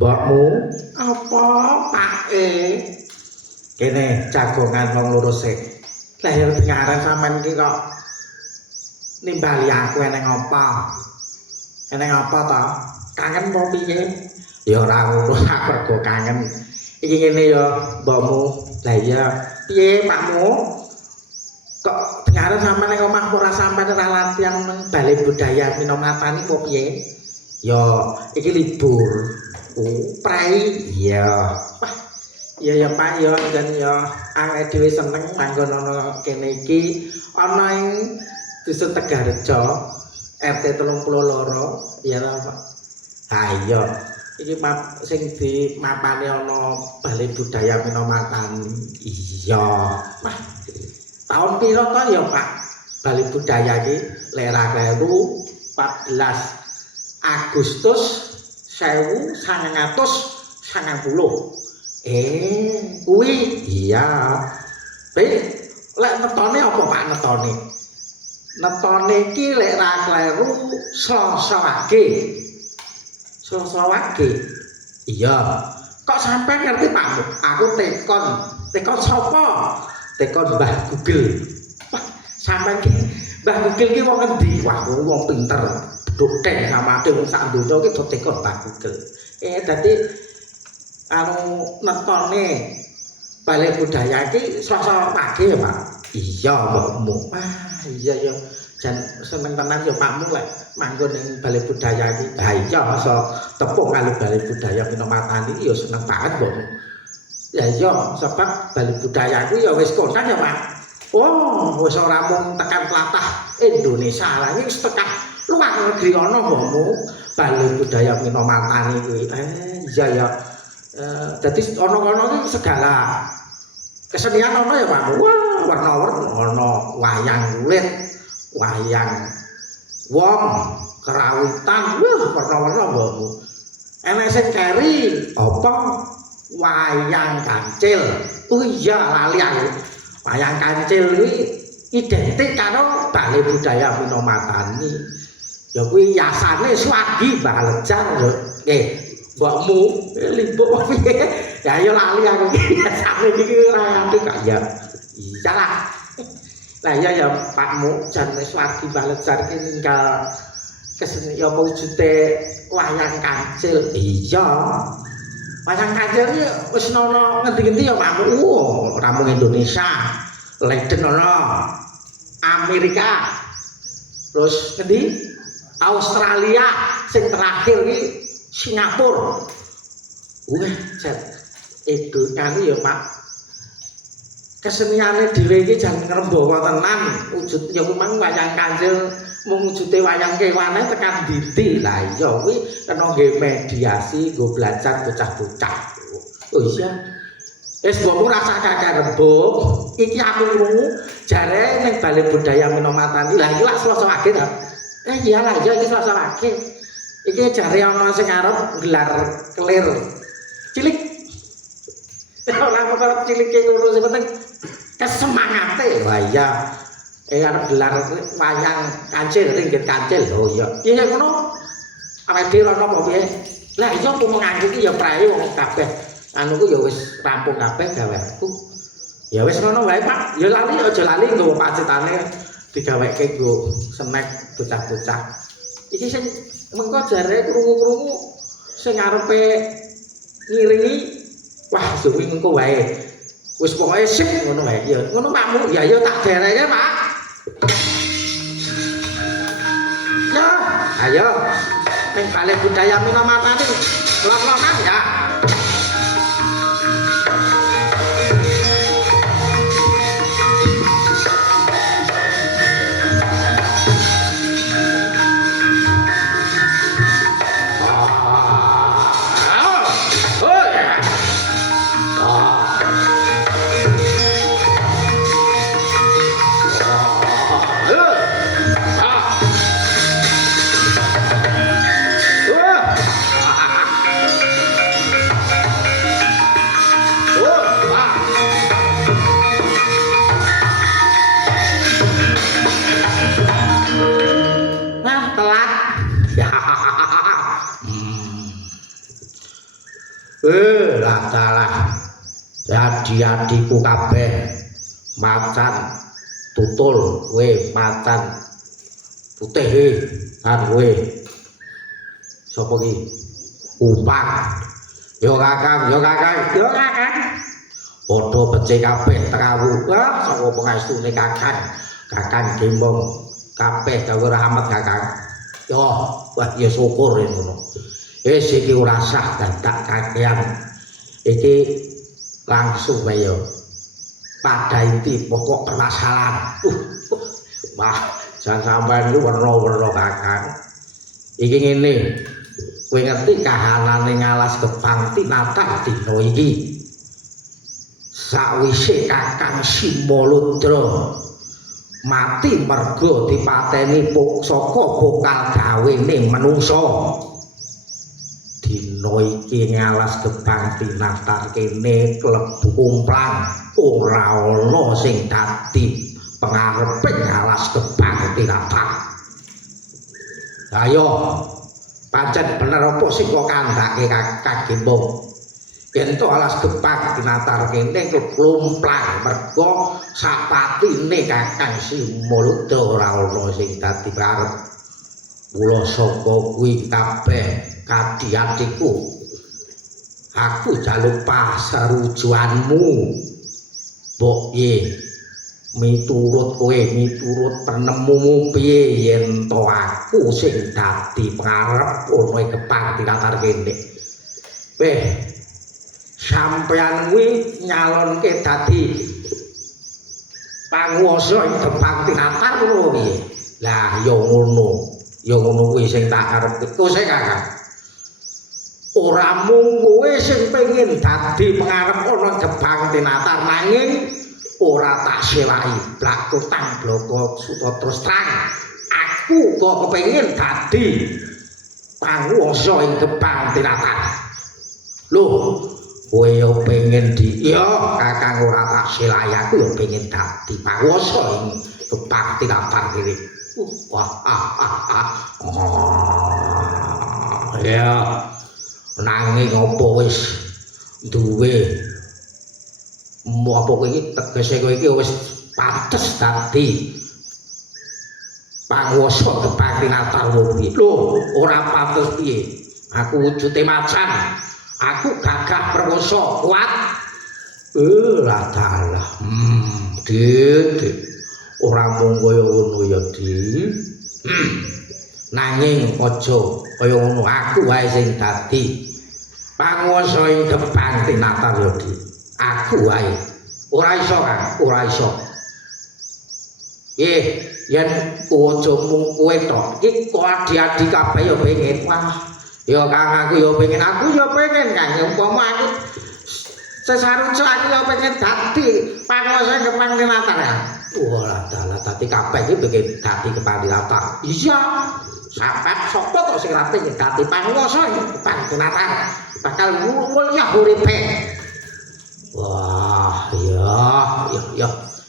Mbokmu apa pake kene jagongan wong loro sik lah ya dengaran sampean iki kok nimbali aku eneng apa to kangen apa piye ya ora ngono aku rego kangen iki ngene ya mbokmu lah iya piye makmu kok dengaran sampean ning omah ora sampean ora latihan nang balai budaya Minomatani kok piye ya iki libur prai iya wah iya ya Pak ya dan ya awake dhewe seneng manggon ana kene iki ana ing dusun Tegarejo RT 32 ya Pak ha iya iki sing di mapane ana balai budaya Minomatani iya wah tahun piro to ya Pak balai budaya iki lek ra kleru 14 Agustus 1990 kuwi iya lek netone apa Pak netone iki lek ra kleru Selasa Wage iya kok sampai ngerti Pak aku tekon sapa tekon Mbah Google wah sampean ki Mbah Google ki wong endi wah wong pinter dokter sama ade wong sak donya ki do tekon Mbah Google dadi anu netone balai budaya iki Selasa pagi ya Pak iya mbokmu iya ya jan seneng tenan ya Pakmu lek manggon ning balai budaya iki ha iya masa tepuk kali balai budaya Minomatani ya seneng banget mbokmu ya iya sebab balai budaya iki ya wis kontan ya Pak oh wis ora mung tekan tlatah Indonesia lah iki wis tekan luar negeri ana mbokmu balai budaya Minomatani kuwi iya ya jadi ono-ono iki segala kesenian ono ya Pak wah warna-warna ono wayang kulit wayang wong kerawitan wah warna-warna mbokmu enek sing keri apa wayang kancil oh iya lali aku wayang kancil kuwi identik karo balai budaya Minomatani ya kuwi yasane Swagi Balejar lho mbokmu limbuk piye ya ayo lali aku iki sampe iki ora ngerti kok ya iyalah lah iya ya Pakmu jan wis Swagi Balejar ki ninggal keseni ya wujude wayang kancil iya wayang kancil iki wis ana ngendi-endi ya Pakmu ora mung Indonesia Leiden ana Amerika terus ngendi Australia sing terakhir iki Singapura wah jan itu kali ya Pak keseniane dhewe iki jan ngrembawa tenan wujud ya memang wayang kancil mung wujude wayang kewane tekan ndi lah iya kuwi kena nggih mediasi nggo belajar bocah-bocah oh iya wis mbokmu rasa kakek rembug iki aku krungu jare ning balai budaya Minomatani lah iki lak Selasa Wage ta iyalah iya iki Selasa Wage iki jare ana sing arep gelar kelir cilik ora kok cilike ngono sing penting kesemangate wah iya arep gelar wayang kancil ringgit kancil oh iya iya ngono awake dhewe ana apa piye lah iya aku menganggo iki ya prae wong kabeh anu ku ya wis rampung kabeh gaweku ya wis ngono wae Pak ya lali aja lali nggawa pacetane digaweke nggo snack bocah-bocah iki sing mengko jare krungu-krungu sing arepe ngiringi wah suwi mengko wae wis pokoke sip ngono wae ya ngono Pakmu ya tak dereke Pak ya Ayo ning Balai Budaya Minomatani lon-lonan ya. Dalah jadi adikku kabeh macan tutul we macan putih kan we sapa ki Upang yo kakang padha becik kabeh trawu sapa pangestune kakang gembong kabeh gawe rahmat kakang yo wah ya syukur ngono wis iki ora sah dadak kakean iki langsung wae pada inti pokok permasalahan wah jan sampean iki werna-werna kakang iki ngene kowe ngerti kahanane ngalas Gebang tinatah dina iki sawise kakang Simoludra mati merga dipateni saka bokal gawene manungsa dina iki ngalas Gebang tinatah kene klebu kumplang ora ana sing dadi pangareping ngalas Gebang tinatah ayo pancen bener apa sing kok kandhake kakang Gembong yen to alas Gebang tinatah kene klumplang merga sapatine kakang Simoludra ora ana sing dadi pangarep mula saka kuwi kabeh kadhiatiku aku jaluk pasarujuanmu mbok ye miturut kowe miturut penemumu piye yen to aku sing dadi pangarep ana ing Gebang tinatah kene weh sampeyan kuwi nyalonke dadi panguwasa ing Gebang tinatah ngono piye lah ya ngono kuwi sing tak karepe kowe sing kakang ora mung kowe sing pengin dadi pangarep ana Gebang tinatah nanging ora tak sewai blak kutang bloko suta terus terang aku kok kepengin dadi panguwasa ing Gebang tinatah lho kowe yo pengen iya kakang ora tak selai aku yo pengen dadi panguwasa ing Gebang tinatah kene wah ya nanging apa wis duwe apa kowe iki tegese kowe iki wis pantes dadi panguwasa Gebang tinatah lho ora pantes piye aku wujute macan aku gagah perkasa kuat lah dalah ora mung kaya ngono ya Di nanging aja kaya ngono aku wae sing dadi panguwasa ing Gebang tinatah ya Di aku wae ora iso kan ora iso yen aja mung kowe tok iki kok adi-adi kabeh ya pengen wah ya Kang aku ya pengen Kang umpama aku sesarujo aku ya pengen dadi panguwasa Gebang tinatah ya wah dalah dadi kabeh iki pengen dadi Gebang tinatah iya sampe sapa kok sing ra pengen dadi panguwasa Gebang tinatah bakal mulyah uripe wah ya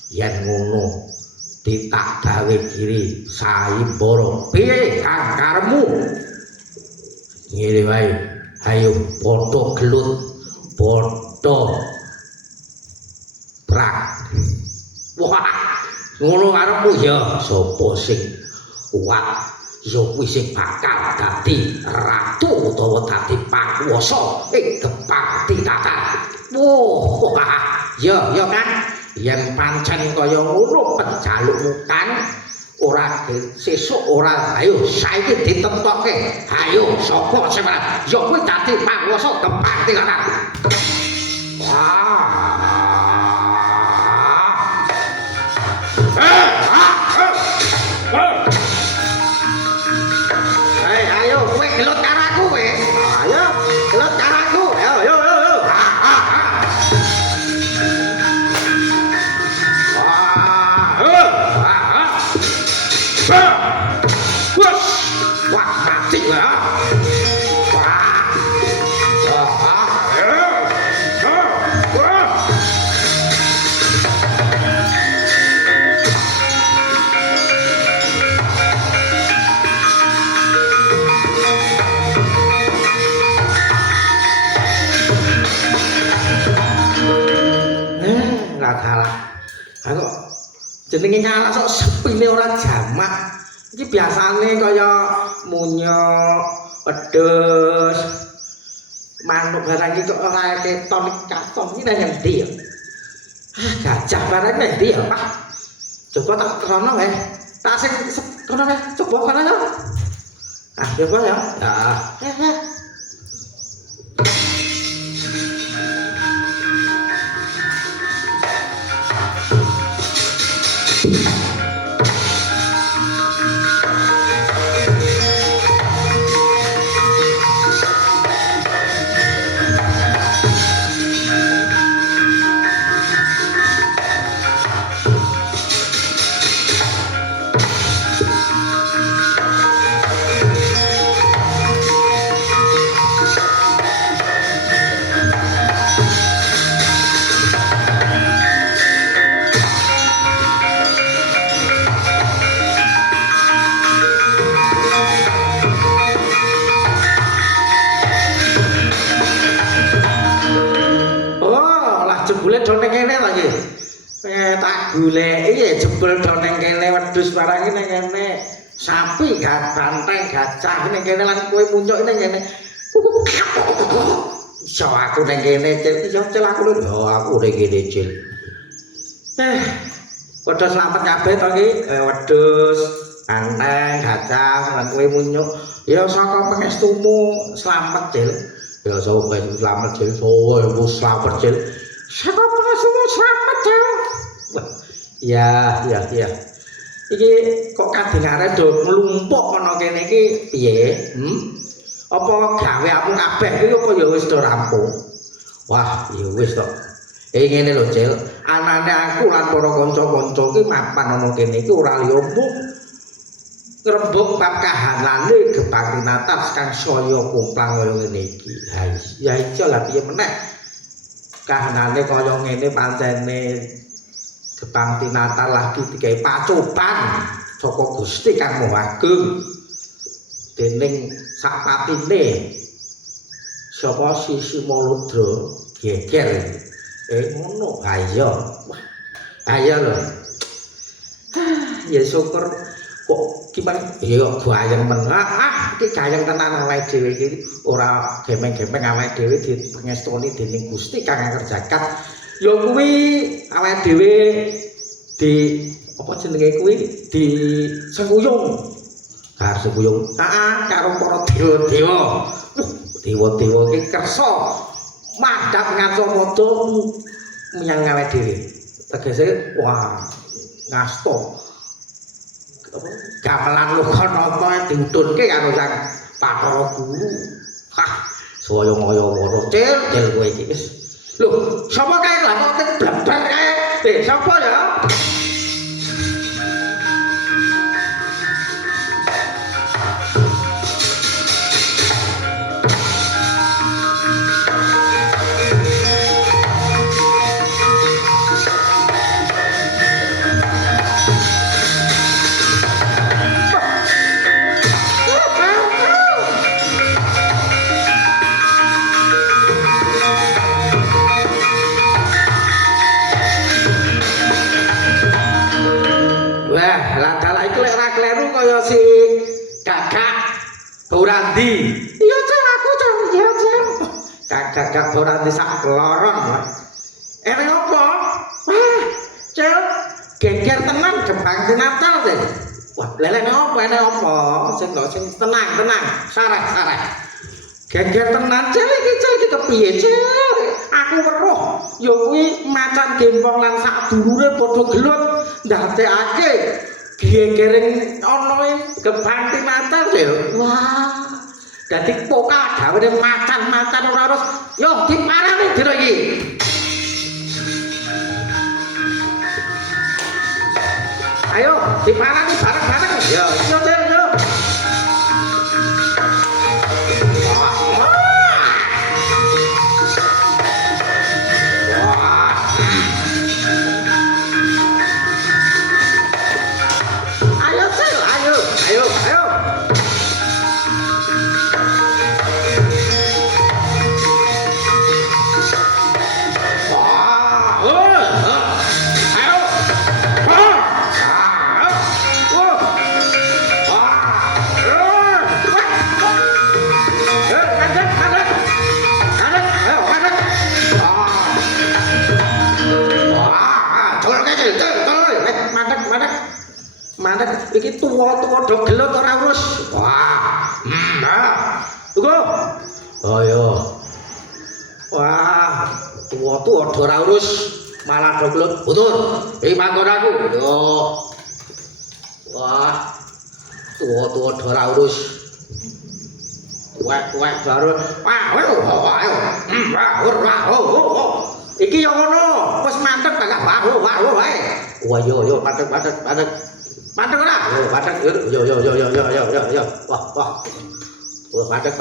yen ngono ditak gawe kiri saimbara piye Kang karemu ngene wae ayo padha gelut padha prak wah ngono karepmu ya sapa sing kuat ya kuwi sing bakal dadi ratu utawa dadi panguwasa ing Gebang tinatah wah ya kan yen pancen kaya ngono penjalukmu kan ora sesuk ora ayo saiki ditentokke ayo sapa sing ora ya kuwi dadi panguwasa Kembang Tinatan ayo kowe gelut karo aku kowe ayo gelut karo aku ayo yo yo yo wah mati ya salah. Aku jenenge ngalah sok sepine ora jamak. Iki biasane kaya munyo, wedhus, manuk barang iki kok ora keton katon iki nang endi ya? Gajah barang nang endi ya, Pak? Coba tak krono wae. Tak sing krono wae, coba kono ya. Coba ya. Ya. Jebule do ning kene ta nggih. Tak goleki ya jebul do ning kene wedhus barang iki ning kene. Sapi banteng gajah ning kene lan kowe muncuk ning kene. Iso aku ning kene cil, iso cil aku lho. Yo aku ning kene cil. Padha slamet kabeh to iki wedhus, banteng, gajah lan kowe muncuk. Ya saka pangestumu slamet cil. Ya sapa slamet cil, sowo slamet cil. Siapa semua selamat ya. Ya. Iki kok kadingare do nglumpuk ana kene iki piye? Apa gawe aku kabeh iki apa ya wis do rampung? Wah, ya wis to. Ngene lho, Cil. Anane aku lan para kanca-kanca iki mapan ana kene iki ora liya mung ngrembug bab kahanane Kembang Tinatan kang saya kumplang kaya ngene iki. Ha iya lah piye meneh? Kahanane kaya ngene pancene Kembang Tinatan lagi digawe pacoban saka Gusti Kang Maha Agung dening sakpatine sapa Sisi Maludra geger ngono ayo lho ya syukur kok gimana ya gayeng men iki gayeng tenan awake dhewe iki ora gemeng-gemeng awake dhewe dipengestoni dening Gusti Kang Kerjakat ya kuwi awake dhewe di apa jenenge kuwi di sengkuyung karo sengkuyung karo para dewa-dewa dewa-dewa iki kersa madhap ngacamata menyang awake dhewe tegese wah ngasto gamelan Lokanata diutunke karo Sang Bathara Guru. Saya ngaya-ngaya cil kowe iki wis. Lho, sapa kae lah kok bleber kae? Sapa ya? Kaya si Gagak Borandi. Iya, Cang, aku Cang. Iya, Cang. Gagak Borandi sak loron. Ene apa? Wah, Cel, geger tenan Kembang Tinatan, Cel. Wah, lelek apa? Sing tenang, sareh. Geger tenan cel iki kepiye cel? Aku weruh ya kuwi macan gempong lan sak dulure padha gelut ndadekake gegering ana ing gebang timacan cel. Wah. Dadi pokal gawene macan ora harus yo diparani dina iki. Ayo diparani bareng-bareng. Yo, yo cel yo. Mandek iki tuwa-tuwa do gelut ora urus. Wah. Tunggu. Oh iya. Wah, tuwa-tuwa do ora urus malah do gelut. Butur. Iki manggon aku. Yo. Wah. Tuwa-tuwa do ora urus. Wek baru. Ayo. Iki yo ngono. Wis mandek gak bahu wae. Wah yo padek. Padek ora? Yo padek. Yo. Wah. Wah padek.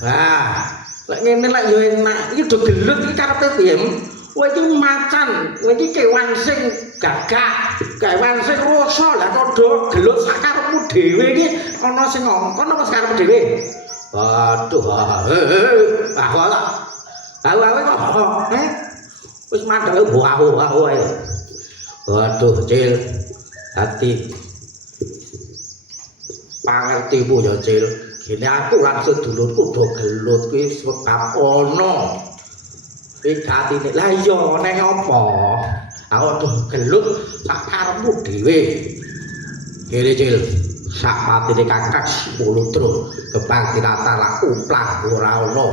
Wah, lek ngene lek yo enak. Iki do gelut iki karepe piye? Kowe iki macan, kowe iki kewan sing gagah, kewan sing rasa lah kok do gelut sak karepmu dhewe iki ana sing ngongkon apa karepmu dhewe? Waduh. Awe kok. Wis mandhek wae ae. Waduh, Cil. Hati. Pangertimu ya, Cil. Gini aku langsung dulurku do gelut kuwi sebab ana. Iki atine. Lah iya neng apa? Aku do gelut sak karepmu dhewe. Kene, Cil. Sak matine kakak Mulutro gebang tinatara uplah ora ana.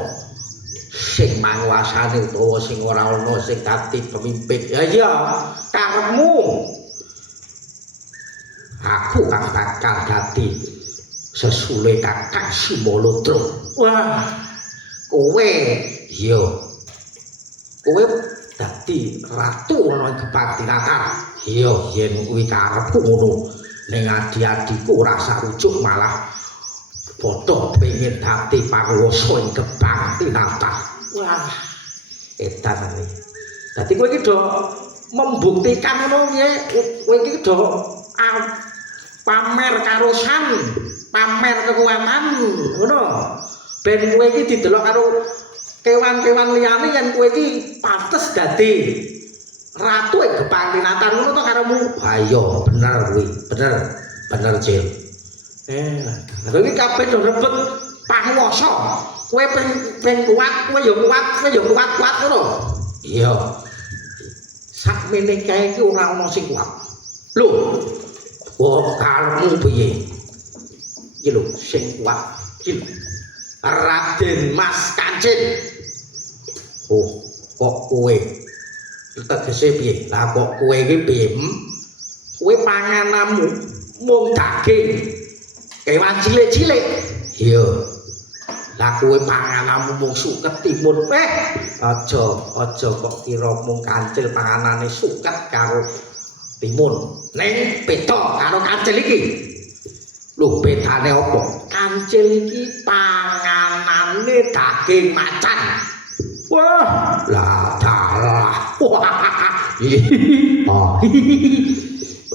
Sing manguasani utawa sing ora ana sing dadi pemimpin. Ya iya, karepmu. Aku kang bakal dadi sesule kakak Simolotro. Wah, kowe iya. Kowe dadi ratu ana ing Gebang-Tinatar. Iya, yen kuwi karepku ngono. Ning adi-adiku ora sarujuk malah padha pengen dadi panguwasa ing Gebang-Tinatar. Wah, edan iki. Dadi kowe iki do membuktikan ngono piye? Kowe iki do pamer karosan, pamer kekuatan ngono. Ben kowe iki didelok karo kewan-kewan liyane yen kowe iki pantes dadi ratu ing Gebang-Tinatar ngono to karomu. Ha iya, bener kuwi, bener Cil. Lha iki kabeh do rebut panguwasa. Kowe pengen kuat, kowe ya kuat ngono. Iya. Sakmene kae iki ora ana sing kuat. Lho, kok karepmu piye? Iki lho sing kuat. Iki Raden Mas Kancil. Oh, kok kowe tegese piye? Lah kok kowe iki piye? Kowe pangananmu mung daging. Kewan cilik-cilik. Iya. Lah kowe pangananmu mung suket timun. Aja kok kira mung kancil panganane suket karo timun. Ning beda karo kancil iki. Lho bedane apa? Kancil iki panganane daging macan. Wah, lah dalah.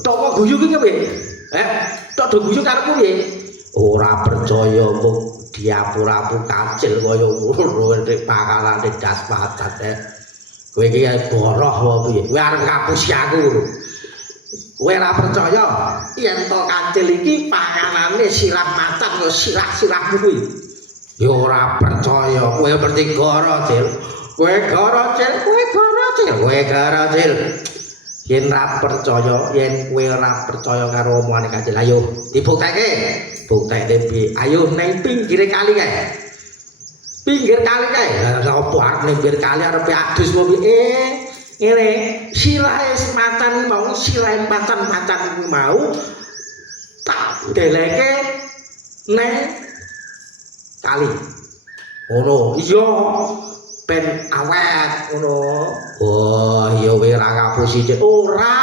Tok guyu ki piye? Tok guyu karepmu piye? Ora percaya mung diapur-apur kancil kaya ngono nek pakalane das pacat. Kowe iki boroh apa piye? Kowe arep ngapusi aku. Kowe ora percaya yen to kancil iki panganane sirah macan yo sirah-sirahmu kuwi. Ya ora percaya, kowe bertigara, Cil. Kowe gara, Cil. yen ra percaya yen kowe ora percaya karo omongane Kanjeng ayo dibuktekke piye ayo nang pinggire kali kae pinggir kali kae lha opo arep pinggir kali arep adus apa ngene silahe macan mau silahe macan kuwi mau tak deleke nang kali ngono iya ben awet ngono oh iya kowe ora ngapusi cek ora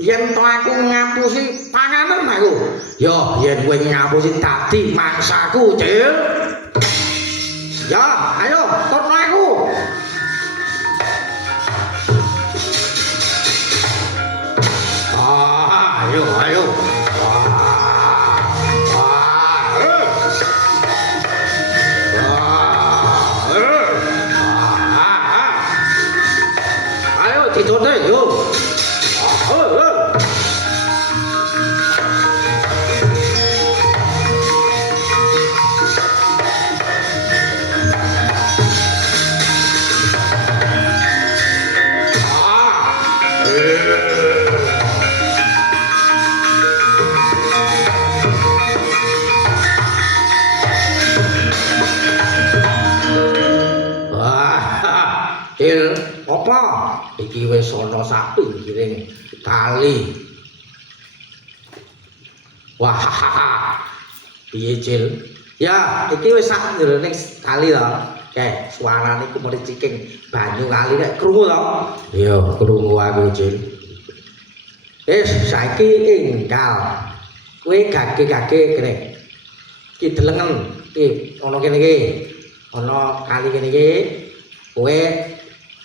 yen to aku ngapusi panganan aku yo yen kowe ngapusi dadi mangsaku cil ya ayo tono aku ayo ditonton yo apa iki wis ana sak pinggiring kali wah piye cil ya iki wis sak jroning kali to kae suarane iku mrene ciking banyu kali nek krungu to iya krungu aku cil saiki enggal kowe gage-gage kene iki delengen iki ana kene iki ana kali kene iki kowe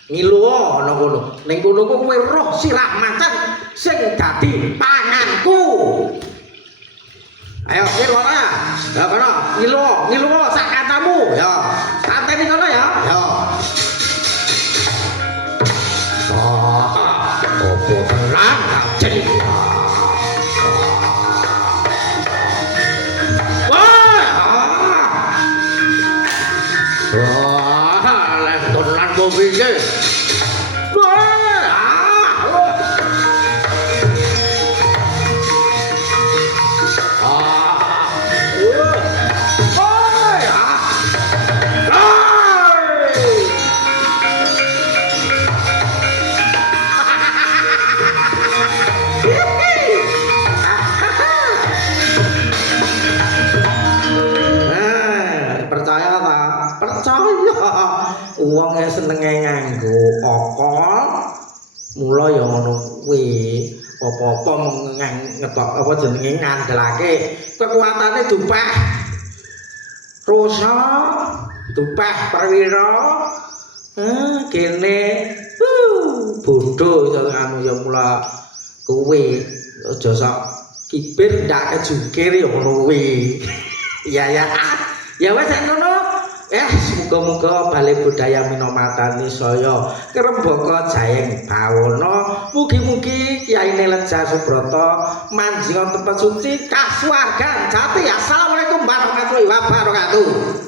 ngilu ana kono ning kono kowe roh sirah macan sing dadi panganku ayo ngilu ora ya kono ngilu sak kancamu ya santeni kono ya opo terang jadi mobilnya wong senenge nganggo okol mula ya ngono kuwi apa-apa ngetok apa jenenge ngandelake kekuatane dupeh rasa dupeh perwira kene bodoh iso anu ya mula kuwi aja sok kibir ndak kejukir ya ngono kuwi ya wis ngono muga-muga Balai Budaya Minomatani saya kerembaka jaeng bawana mugi-mugi Kyaine Leja Subroto manjing tempat suci kasuwargan jati. Assalamualaikum warahmatullahi wabarakatuh.